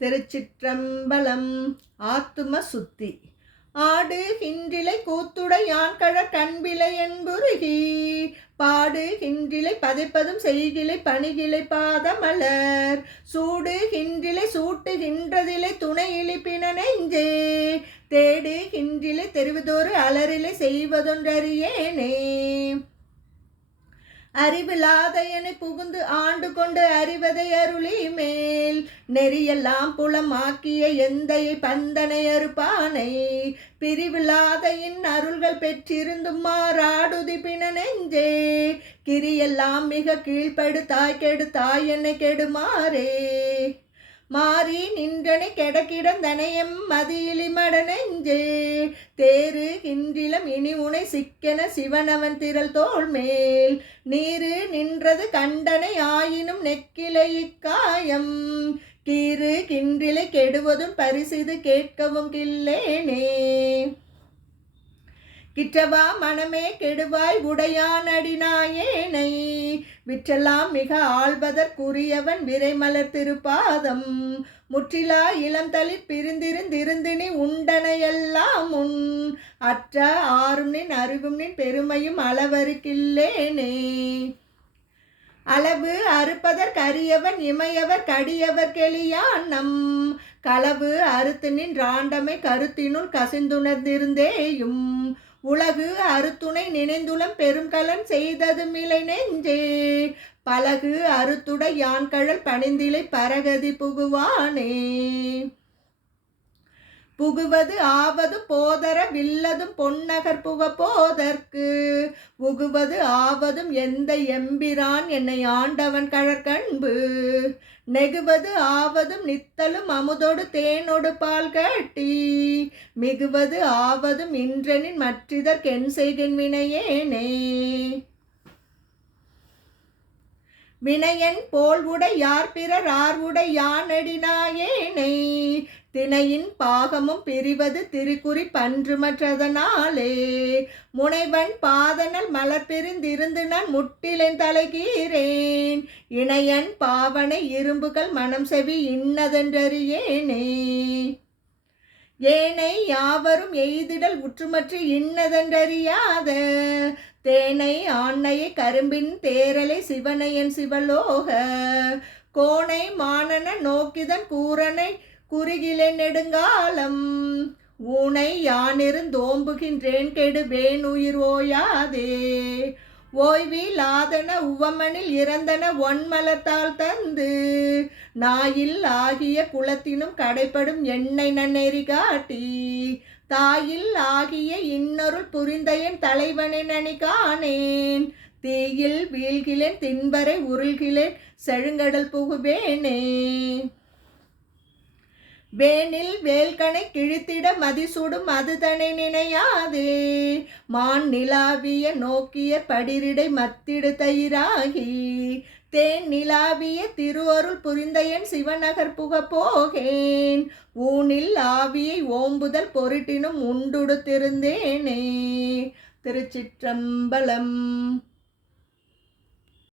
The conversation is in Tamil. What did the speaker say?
திருச்சிற்றம்பலம். ஆத்தும சுத்தி. ஆடு கின்றிலை கூத்துடையான் கழற் கண்பிலை என்புருகி பாடு கின்றிலை பதைப்பதும் செய்கிலை பணிகிலை பாதமலர் சூடு கின்றிலை சூட்டுகின்றதிலை துணையிலி பின நெஞ்சே தேடு கின்றிலை தெரிவதொரு அலரிலை செய்வதொன்றறியேனே. அறிவிலாதையனை புகுந்து ஆண்டு கொண்டு அறிவதை அருளி மேல் நெறியெல்லாம் புலமாக்கிய எந்தையை பந்தனை அறுப்பானை பிரிவிலாதையின் அருள்கள் பெற்றிருந்தும் மாறாடுதி பின நெஞ்சே கிரியெல்லாம் மிக கீழ்படு தாய் கெடு தாய் என்னை கெடுமாறே. மாறி நின்றனை கெடக்கிடந்தனையம் மதியிலி மட நெஞ்சே தேறு கின்றிலம் இனி உனை சிக்கென சிவனவன் திரள் தோள் மேல் நீரு நின்றது கண்டனை ஆயினும் நெக்கிலை இக்காயம் கீறு கின்றிலை கெடுவதும் பரிசிது கேட்கவும் கில்லேனே. கிற்றவா மனமே கெடுவாய் உடையான் அடிநாயேனை விற்றெல்லாம் மிக ஆள்வதற்குரியவன் விரைமலர் திருப்பாதம் முற்றிலா இளந்தளிர் பிரிந்திருந்திருந்தினி உண்டனையெல்லாம் உன் அற்ற ஆறும் நின் அறிவும் நின் பெருமையும் அளவருக்கில்லேனே. அளவு அறுப்பதற்கரியவன் இமையவர் கடியவர் கெளியான் நம் களவு அறுத்து நின்றாண்டமை கருத்தினுள் கசிந்துணர்ந்திருந்தேயும் உலகு அறுத்துணை நினைந்துளம் பெருங்கலன் செய்தது மிலை நெஞ்சே பலகு அறுத்துடை யான்கழல் பணிந்திலை பரகதி புகுவானே. புகுவது ஆவது போதர வில்லதும் பொன்னகர் புக போதற்கு புகுவது ஆவதும் எந்த எம்பிரான் என்னை ஆண்டவன் கழற்கண்பு நெகுவது ஆவதும் நித்தலும் அமுதொடு தேனொடு பால் கட்டி மிகுவது ஆவதும் இன்றனின் மற்றிதற்கென் செய்கின் வினையேனே. வினையன் போல் உடை யார் பிறர் ஆர் உடை யானடினாயேனை தினையின் பாகமும் பிரிவது திருக்குறி பன்று மற்றதனாலே முனைவன் பாதனல் மலர் பிரிந்திருந்து நான் முட்டிலென் தலைகீரேன் இணையன் பாவனை இரும்புகள் மனம் செவி இன்னதென்றறியேனே. ஏனை யாவரும் எய்திடல் உற்றுமற்று இன்னதென்றறியாத தேனை ஆண்ணையை கரும்பின் தேரலை சிவனையன் சிவலோக கோனை மானன நோக்கிதன் கூரனை குறுகிலே நெடுங்காலம் ஊனை யானிருந்தோம்புகின்றேன் கெடுவேன் உயிர் ஓயாதே. ஓய்விலாதன உவமனில் இறந்தன ஒன்மலத்தால் தந்து நாயில் ஆகிய குலத்தினும் கடைப்படும் எண்ணெய் நன்னெறி காட்டி தாயில் ஆகிய இன்னொருள் புரிந்த என் தலைவனை நனி காணேன் தீயில் வீழ்கிலேன் தின்பரை உருள்கிலேன் செழுங்கடல் புகுவேனே. வேனில் வேல்கனை கிழித்திட மதிசூடும் அதுதனை நினையாதே மான் நிலாவிய நோக்கிய படிரிடை மத்திடு தயிராகி தேன் நிலாவிய திருவருள் புரிந்த என் சிவநகர் புக போகேன் ஊனில் ஆவியை ஓம்புதல் பொருட்டினும் உண்டுடுத்திருந்தேனே. திருச்சிற்றம்பலம்.